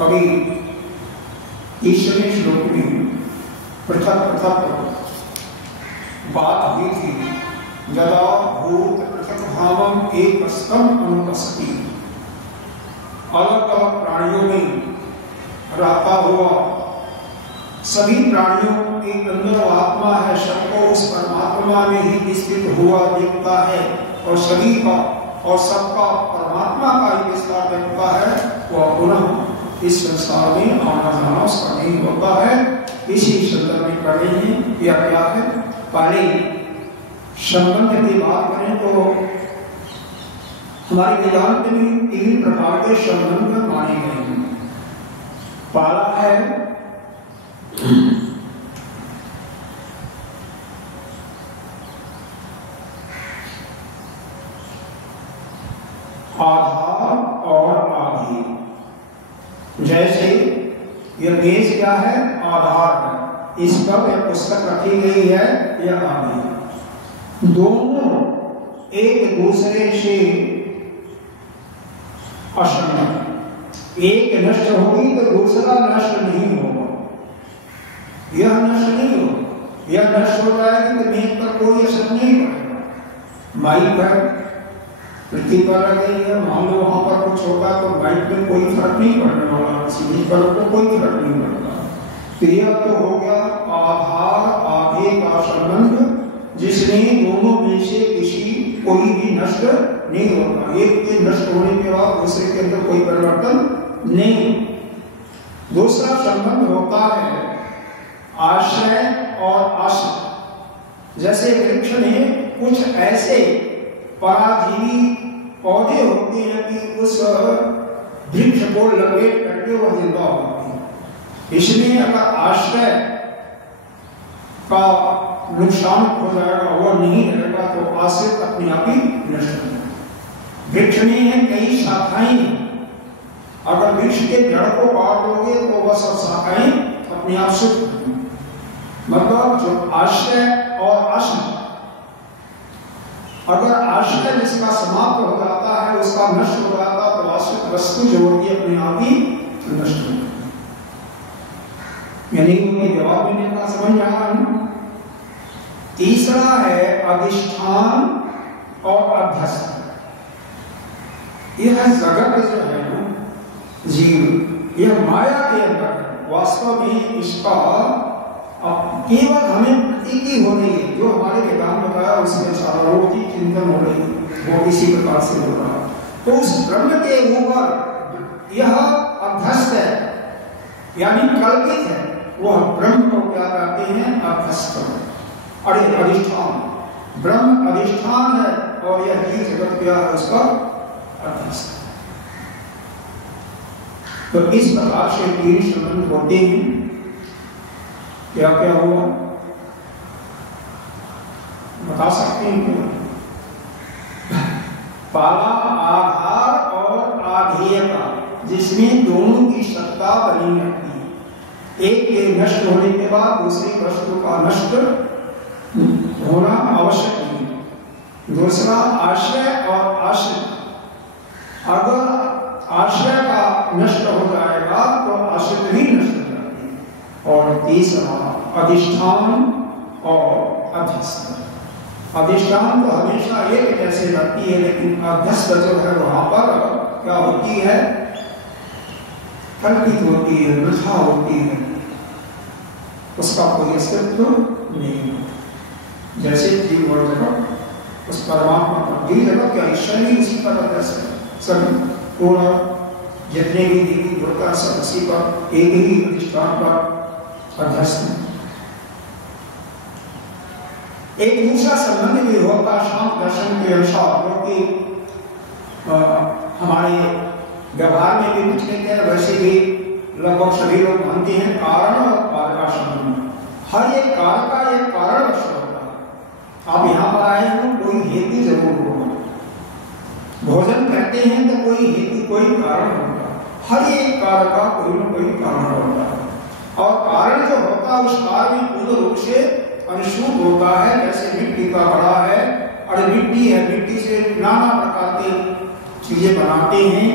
अभी 30वें श्लोक में पृथक पृथक बात हुई थी। यदा भूत पृथक भावम एकस्तम अनुपस्थिति, अलग अलग प्राणियों में रहता हुआ सभी प्राणियों के अंदर आत्मा है, सबको उस परमात्मा में ही स्थित हुआ दिखता है और सभी का और सबका परमात्मा का ही विस्तार दिखता है। वह पुनः इस संसार में आना जाना उसका नहीं होता है। इसी संदर्भ में कर रहे हैं। यह क्या है? पहले संबंध की बात करें तो हमारे वेदांत में 3 प्रकार के संबंध माने गए हैं। पहला है आधार और आधि। जैसे यह देश क्या है? आधार है, इस पर यह पुस्तक रखी गई है, यह आधि। दोनों एक दूसरे से असंग, एक नष्ट होगी तो दूसरा नष्ट नहीं होगा। यह नष्ट नहीं होगा, यह नष्ट हो जाएगी तो मेघ पर कोई असर नहीं पड़ेगा। माइक पर पृथ्वी पर रह गई है, मान लो वहां पर कुछ होगा तो माइक में कोई फर्क नहीं पड़ने वाला, किसी पर को कोई फर्क नहीं पड़ता। तो यह तो हो गया आधार आधे का संबंध, जिसमें दोनों में से किसी कोई भी नष्ट नहीं होता। एक के नष्ट होने के बाद दूसरे के अंदर कोई परिवर्तन नहीं। दूसरा संबंध होता है आश्रय और आश्रय। जैसे वृक्ष में कुछ ऐसे पराजीवी पौधे होते हैं कि उस वृक्ष को लपेट करके वह जिंदा होती है। इसलिए अगर आश्रय का नुकसान हो जाएगा, वो नहीं रहेगा, तो आश्रित अपने आप ही नष्ट हो जाएगा। वृक्ष में है कई शाखाएं, अगर वृक्ष के जड़ को काट दोगे तो वह सब शाखाएं अपने आप से, मतलब जो आश्रय और आश्रय, अगर आश्रय जिसका समाप्त हो जाता है, उसका नष्ट हो जाता है, तो आश्रित वस्तु जो होती है अपने आप ही नष्ट हो जाती है। यानी उनके जवाब देने का समझ आ रहा है। तीसरा है अधिष्ठान और अध्यस्त। यह जगत जो है ना, जीव, यह माया के अंदर वास्तव में इसका केवल हमें प्रतीति हो रही है। जो हमारे वेदांत बताया उसमें सारों की चिंतन हो रही है, वो इसी प्रकार से हो रहा है। तो उस ब्रह्म के ऊपर यह अध्यस्त है, यानी कल्पित है। वह ब्रह्म को क्या कहते हैं? अध्यस्त। अरे अधिष्ठान, ब्रह्म अधिष्ठान है और यह जीव जगत क्या है? उसका अध्यस्त। तो इस प्रकार से 3 संबंध होते हैं। क्या क्या हुआ बता सकते हैं क्या? पहला आधार और आधेय का, जिसमें दोनों की सत्ता बनी रहती है। एक के नष्ट होने के बाद दूसरी वस्तु का नष्ट होना आवश्यक नहीं। दूसरा आश्रय और आश्रय, अगर आश्रय का नष्ट हो जाएगा तो आश्रित भी नष्ट हो जाती है। और तीसरा अधिष्ठान और अध्यस्त। अधिष्ठान तो हमेशा एक जैसे रहती है, लेकिन अध्यस्त जो है वहां पर क्या होती है? कल्पित होती है, वृथा होती है, उसका कोई अस्तित्व नहीं है। जैसे जीव और जगत, उस परमात्मा का जीव जगत क्या ईश्वर ही उसी पर अध्यस्त है। सब पूरा जितने भी जीव देवता सब उसी पर एक ही अधिष्ठान पर अध्यस्त है। एक दूसरा संबंध भी होता शांत दर्शन के अनुसार, क्योंकि हमारे व्यवहार में भी कुछ कहते हैं, वैसे भी लगभग सभी लोग मानते हैं कारण और कार्य का संबंध। हर एक कार्य का एक कारण होता है। आप यहाँ पर आए हो, कोई हेतु जरूर होगा। भोजन करते हैं तो कोई हेतु, कोई कारण होता है। हर एक कार्य का कोई न कोई कारण होता है, और कारण जो होता है उस कार्य में पूर्ण रूप से अनुसूत होता है। जैसे मिट्टी का बड़ा है, और मिट्टी है, मिट्टी से नाना प्रकार की चीजें बनाते हैं,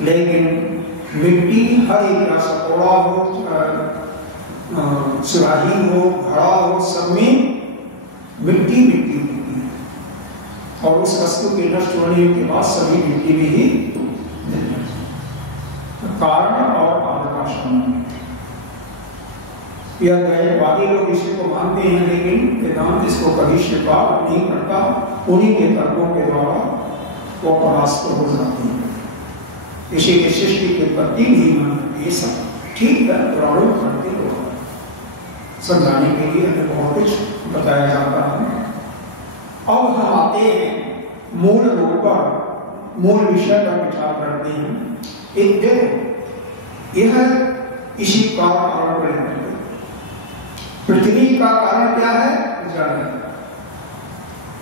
लेकिन मिट्टी हर एक का सकोड़ा हो, सुराही हो, घड़ा हो, सब में मिट्टी मिट्टी होती है और उस वस्तु के नष्ट होने के बाद सभी मिट्टी में ही कारण और कार्य का संबंध। यह दैववादी लोग इसी को मानते हैं, लेकिन वेदांत इसको कभी स्वीकार नहीं करता। उन्हीं के तर्कों के द्वारा वो परास्त हो जाती है। किसी के सृष्टि के प्रति नहीं मानते। ये सब ठीक है, पुराणों करते हो समझाने के लिए हमें बहुत कुछ बताया जाता है। अब हम आते हैं मूल रूप पर, मूल विषय पर विचार करते हैं। एक देखो, यह इसी का कारण बने। पृथ्वी का कारण क्या है? जल है।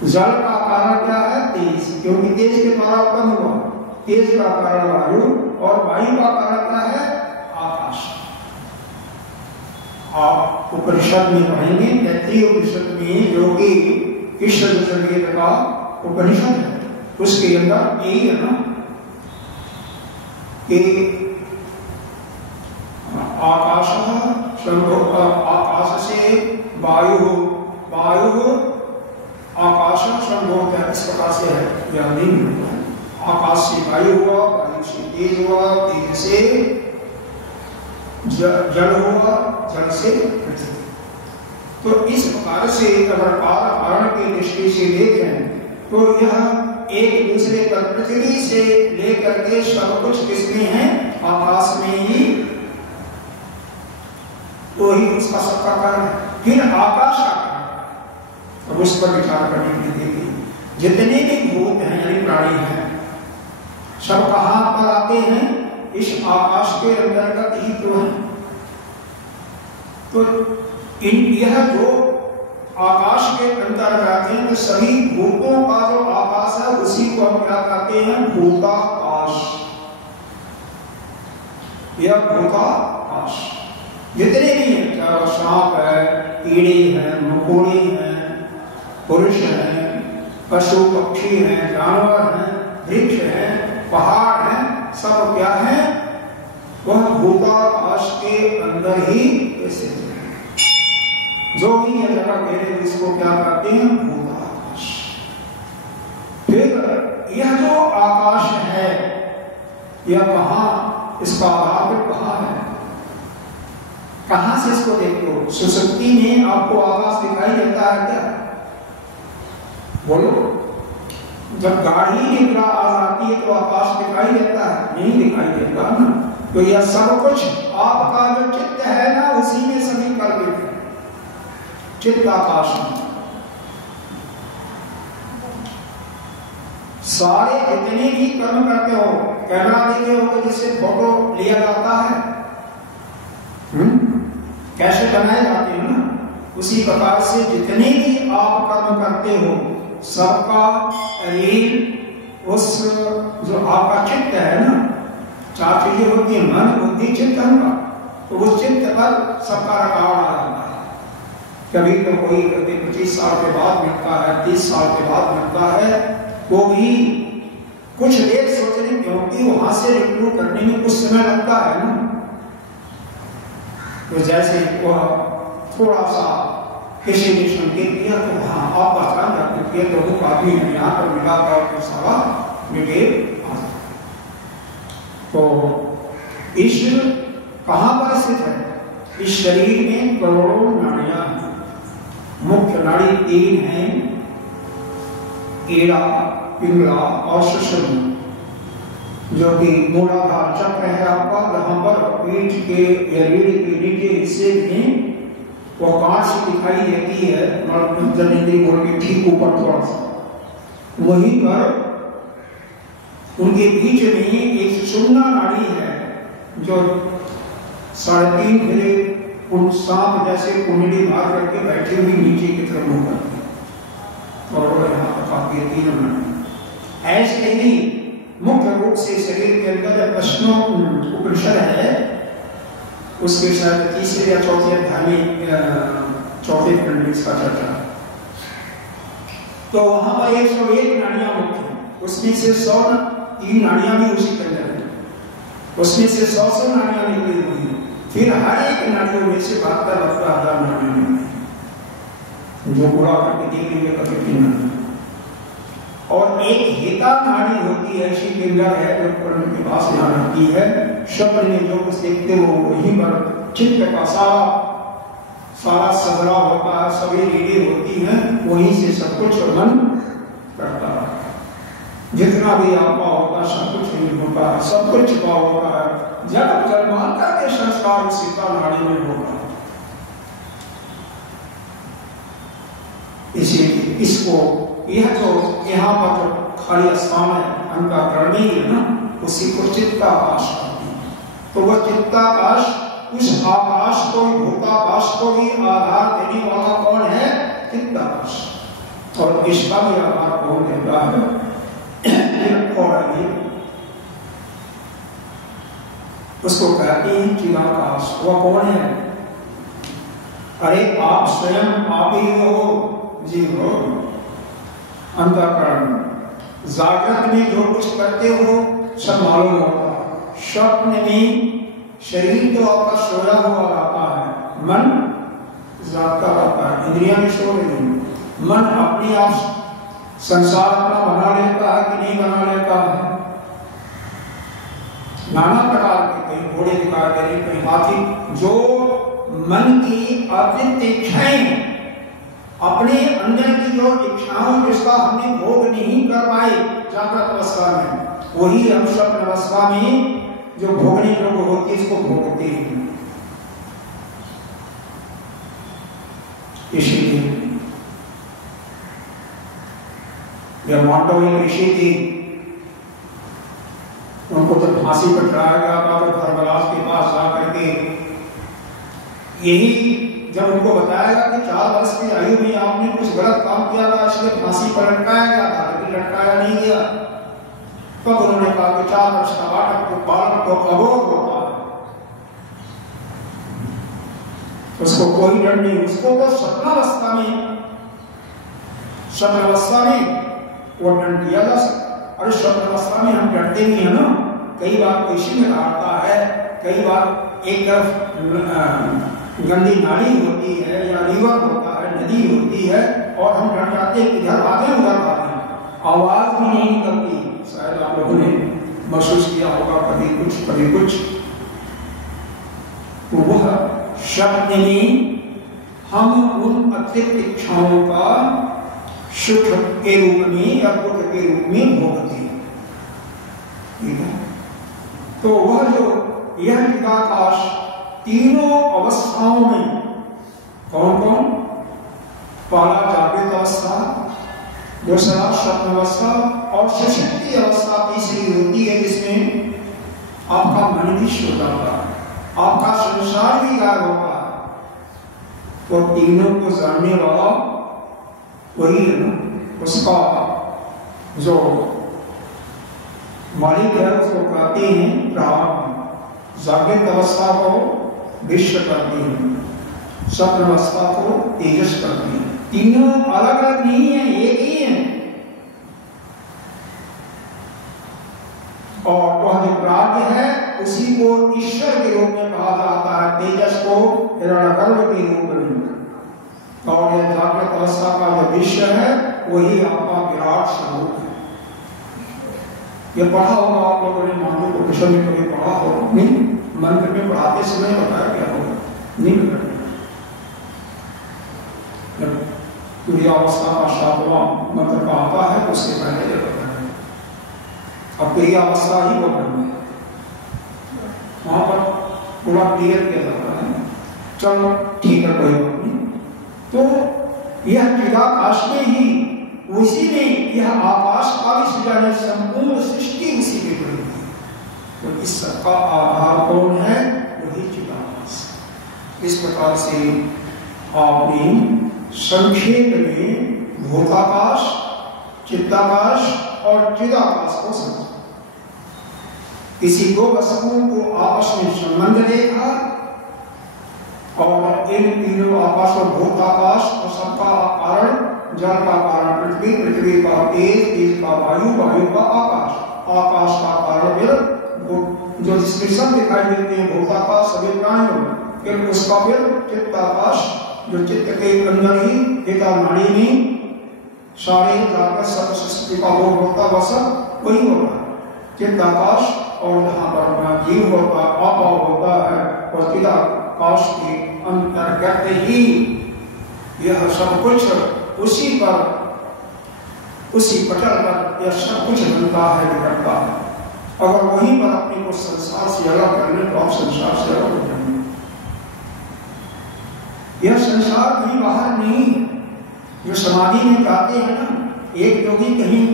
जल का कारण क्या है? तेज, क्योंकि तेज के द्वारा उत्पन्न हुआ। तेज का कारण वायु और वायु का कारण क्या है? आकाश। आप उपनिषद में पढ़ेंगे, तैत्तिरीय उपनिषद में, जो कि कृष्ण यजुर्वेद का उपनिषद है, उसके अंदर यही है ना कि आकाश से वायु, वायु आकाश संभोग है, इस प्रकार से है। यह नहीं मिलता है। आकाश से वायु हुआ, वायु से तेज हुआ, तेज से जल हुआ, जल से पृथ्वी। तो इस प्रकार से अगर कारण की दृष्टि से देखें तो यह एक दूसरे पर, पृथ्वी से लेकर के सब कुछ किसमें है? आकाश में ही, तो ही उसका सबका कारण है। फिर आकाश का कारण, अब उस पर विचार करने के लिए देखिए, जितने भी भूत हैं यानी प्राणी हैं, सब कहां पर आते हैं? इस आकाश के अंतर्गत ही तो है। तो यह जो आकाश के अंतर्गत है, तो सभी भूतों का जो आकाश है उसी को हम क्या कहते हैं? भूताकाश। यह भूताकाश जितने भी हैं, चाहे सांप है, कीड़े हैं, मकोड़े हैं, पुरुष हैं, पशु पक्षी हैं, जानवर हैं, वृक्ष हैं, पहाड़ हैं, सब क्या है? वह भूताकाश के अंदर ही स्थित है। जो भी यह जगह घेरे इसको क्या कहते हैं? भूताकाश। फिर यह जो आकाश है, यह कहाँ, इसका आधार कहाँ है? कहां से इसको देखते हो? सुसुप्ति में आपको आकाश दिखाई देता है क्या? बोलो। जब गाड़ी निद्रा आ जाती है तो आकाश दिखाई देता है? नहीं दिखाई देता ना। तो यह सब कुछ आपका जो चित्त है ना, उसी में सभी कर देते हैं। चित्त आकाश में सारे जितने भी कर्म करते हो, कैमरा देखे हो तो जिससे फोटो लिया जाता है, कैसे बनाए जाते हैं ना, उसी प्रकार से जितने भी आप कर्म करते हो सबका रील उस जो आपका चित्त है ना, चार चीजें होती है, मन, बुद्धि, चित्त, अहंकार, तो उस चित्त पर सबका रिकॉर्ड आ जाता है। कभी तो कोई 25 साल के बाद मिलता है, 30 साल के बाद मिलता है, वो भी कुछ देर सोचने, क्योंकि वहां से रिव्यू करने में कुछ समय लगता है ना। तो जैसे वह थोड़ा सा किसी ने संकेत दिया तो हाँ आप पहचान जाते हैं, तो वो आदमी है यहाँ पर मिला था सारा मिले। तो ईश्वर कहाँ पर स्थित है? इस शरीर में करोड़ों नाड़ियां हैं। मुख्य नाड़ी 3 हैं, ईड़ा, पिंगला और सुषुम्ना, जो कि मूलाधार चक्र है आपका, जहां पर पीठ के या रीढ़ के नीचे हिस्से में वो कांच दिखाई देती है, बोल के ठीक ऊपर थोड़ा सा, वहीं पर उनके बीच में एक सुषुम्ना नाड़ी है जो 3.5 घिरे उन सांप जैसे कुंडली मार करके बैठी हुई नीचे की तरफ मुंह करती है, और यहाँ पर काफी 3 नाड़ी। ऐसे ही मुख्य रूप से शरीर के अंदर प्रश्नों उपनिषद है, उसके शायद 3 या 4 अध्याय में 4 खंड इसका चर्चा है। तो वहां पर 101 नाड़ियां मुख्य हैं, उसमें से 103 नाड़ियां भी उसी के अंदर है। उसमें से 100 नाड़ियां निकली हुई, फिर हर एक नाड़ियों में से 72,000 नाड़ियां निकली, जो पूरा करके देखेंगे कभी भी नहीं। और एक हेता नाड़ी होती है, ऐसी पिंडा है जो कर्ण के पास यहाँ रहती है। शब्द में जो कुछ देखते हो वहीं पर चित्त का सारा सदरा होता है, सभी रीढ़ें होती हैं, वहीं से सब कुछ मन करता है। जितना भी आपका होता है सब कुछ नहीं होता है, सब कुछ छिपा होता है। जब जन्मांतर के संस्कार सीता नाड़ी में होगा, इसीलिए इसको यह जो यहाँ पर जो खाली स्थान है अंतःकरण ही है ना, उसी को चित्ताकाश कहते हैं। तो वह चित्ताकाश, उस आकाश को, भूताकाश को भी आधार देने वाला कौन है? चित्ताकाश। और इसका भी आधार कौन देता है? और उसको कहते हैं चिदाकाश। वह कौन है? अरे आप स्वयं आप ही हो, जीव हो। अंतःकरण जागृत में जो कुछ करते हो सब मालूम होता है, स्वप्न में शरीर तो आपका सोया हुआ रहता है, मन जागता रहता है, इंद्रियां भी सो रही, मन अपने आप संसार अपना बना लेता है कि नहीं बना लेता है। नाना प्रकार के, कहीं घोड़े दिखाई दे रहे, कहीं हाथी, जो मन की अतिरिक्त इच्छाएं, अपने अंदर की जो इच्छाओं जिसका हमने भोग नहीं कर पाए जागृत अवस्था में, वही हम स्वप्न अवस्था में जो भोगने योग्य होती है इसको भोगते हैं। इसलिए जब मांडवी ऋषि थी, उनको तो फांसी पर चढ़ाया गया था, तो धर्मराज के पास जाकर के यही जब उनको बताया गया कि 4 वर्ष की आयु में आपने कुछ गलत काम किया था, इसलिए फांसी पर लटकाया गया था, लेकिन लटकाया नहीं गया। तब उन्होंने कहा कि 4 वर्ष का बालक को पालन को अबोध होता है, उसको कोई डर नहीं, उसको तो स्वप्नावस्था में वो दंड दिया जा सकता। और स्वप्नावस्था में हम डरते नहीं है ना, कई बार पैसे में काटता है, कई बार एक तरफ गंदी नाली होती है या रिवर होता है, नदी होती है, और हम डर जाते हैं इधर भागे उधर भागे, आवाज भी नहीं निकलती। शायद आप लोगों ने महसूस किया होगा कभी कुछ। वह शब्द में हम उन अतिरिक्त इच्छाओं का सुख के रूप में या दुख के रूप में भोगते हैं। ठीक है, तो वह जो यह चिदाकाश तीनों अवस्थाओं में, कौन कौन? पहला जागृत अवस्था, दूसरा स्वप्न अवस्था, और सुषुप्ति अवस्था तीसरी होती है, जिसमें आपका मन भी सो जाता है, आपका संसार भी गायब होता है। तो तीनों को जानने वाला वही है ना, उसका जो मालिक है उसको कहते हैं प्राण। जागृत अवस्था को विश्व करते हैं, स्वप्न अवस्था को तेजस करते हैं। तीनों अलग अलग नहीं है, एक ही है। और वह जो प्राज्ञ है उसी को ईश्वर के रूप में कहा जाता है, तेजस को हिरण्यगर्भ के रूप में। और यह जागृत अवस्था का जो विश्व है वही आपका विराट स्वरूप है। ये पढ़ा होगा आप लोगों ने, मानव को विषय में कभी पढ़ा होगा नहीं, मंत्र में पढ़ाते समय बताया क्या होगा नहीं बताया। क्रियावस्था का 7वां मंत्र का आता है, उसके पहले ये बताया। अब क्रियावस्था ही वो ब्रह्म है, वहां पर पूरा क्लियर किया जाता है। चलो ठीक है, कोई बात नहीं। तो यह चिदाकाश में ही, उसी में यह आकाश का भी सृजन, संपूर्ण सृष्टि उसी में बनी है। तो इस सबका आधार कौन है? वही चिदाकाश। इस प्रकार से आपने संक्षेप में भूताकाश, चित्ताकाश और चिदाकाश को समझा। किसी दो वस्तुओं को आपस में संबंध देखा, और इन तीनों आकाश और भूताकाश और सबका कारण, जल का कारण पृथ्वी, पृथ्वी का तेज, तेज का वायु, वायु का आकाश, आकाश का कारण फिर वो जो स्पेशल दिखाई देते हैं भूताकाश अभिप्राय, फिर उसका फिर चित्ताकाश जो चित्त के अंदर ही हिता नाड़ी में सारे जागृत सब सृष्टि का वो होता वह सब वही होता है चित्ताकाश। और जहाँ पर अपना जीव होता अभाव होता है और चिदाकाश के अंतर्गत ही यह सब कुछ उसी पर उसी पटल पर यह सब कुछ बनता है बिगड़ता है। अगर वहीं पर अपने को संसार से अलग करने तो आप संसार से अलग हो जाएंगे। यह संसार कहीं बाहर नहीं है। जो समाधि में जाते हैं ना, एक योगी कहीं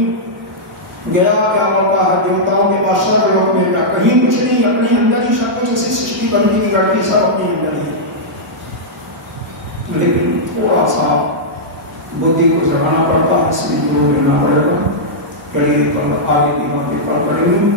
गया क्या होता है देवताओं के पास सर्वलोक में गया, कहीं कुछ नहीं, अपने अंदर ही सब कुछ ऐसी सृष्टि बनने की गढ़ती सब अपने अंदर ही। लेकिन थोड़ा सा बुद्धि को जगाना पड़ता है, इसमें जोर लेना पड़ेगा। करिए कल आगे की बातें कल करेंगे।